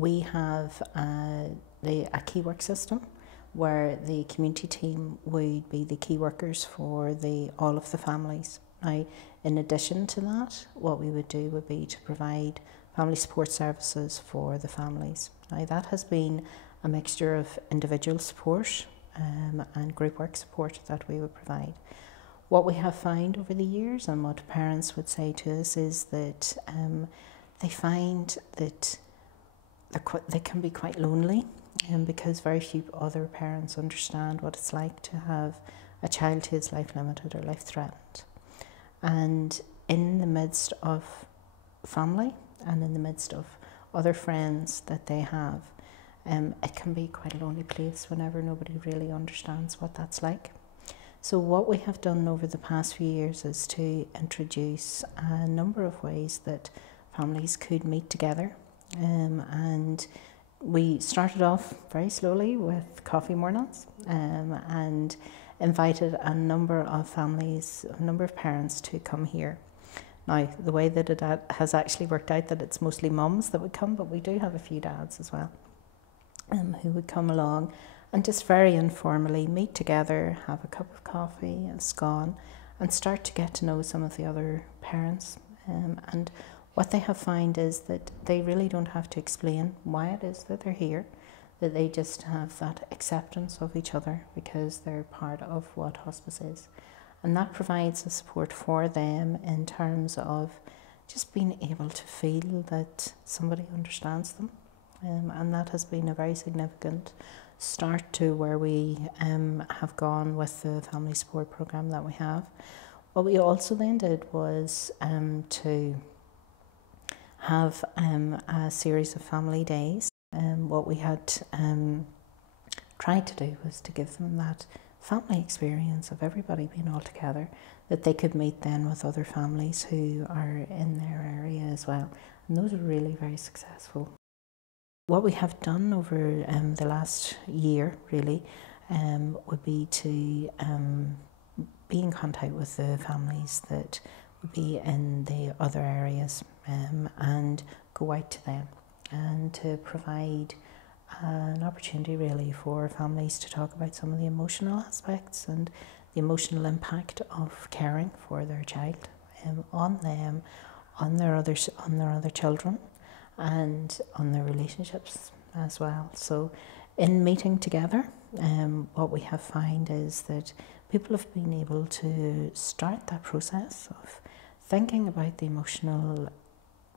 We have a key work system where the community team would be the key workers for all of the families. Now, in addition to that, what we would do would be to provide family support services for the families. Now, that has been a mixture of individual support and group work support that we would provide. What we have found over the years, and what parents would say to us, is that they find that they can be quite lonely, because very few other parents understand what it's like to have a child who is life limited or life threatened. And in the midst of family and in the midst of other friends that they have, it can be quite a lonely place whenever nobody really understands what that's like. So what we have done over the past few years is to introduce a number of ways that families could meet together, and we started off very slowly with coffee mornings, and invited a number of families, a number of parents to come here. Now, the way that it has actually worked out, that it's mostly mums that would come, but we do have a few dads as well, who would come along and just very informally meet together, have a cup of coffee, a scone, and start to get to know some of the other parents. And what they have found is that they really don't have to explain why it is that they're here, that they just have that acceptance of each other because they're part of what hospice is. And that provides a support for them in terms of just being able to feel that somebody understands them. And that has been a very significant start to where we have gone with the family support programme that we have. What we also then did was to have a series of family days. What we had tried to do was to give them that family experience of everybody being all together, that they could meet then with other families who are in their area as well. And those are really very successful. What we have done over the last year really would be to be in contact with the families that would be in the other areas, and go out to them and to provide an opportunity really for families to talk about some of the emotional aspects and the emotional impact of caring for their child, on them, on their other children, and on their relationships as well. So in meeting together, what we have found is that people have been able to start that process of thinking about the emotional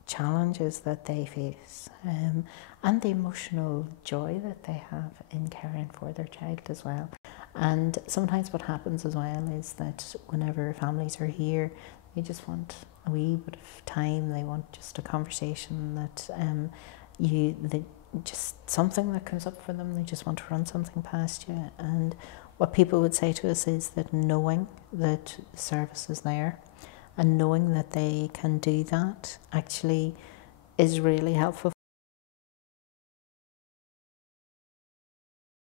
challenges that they face, and the emotional joy that they have in caring for their child as well. And sometimes what happens as well is that whenever families are here, they just want a wee bit of time, they want just a conversation, that just something that comes up for them, they just want to run something past you. And what people would say to us is that knowing that the service is there and knowing that they can do that actually is really helpful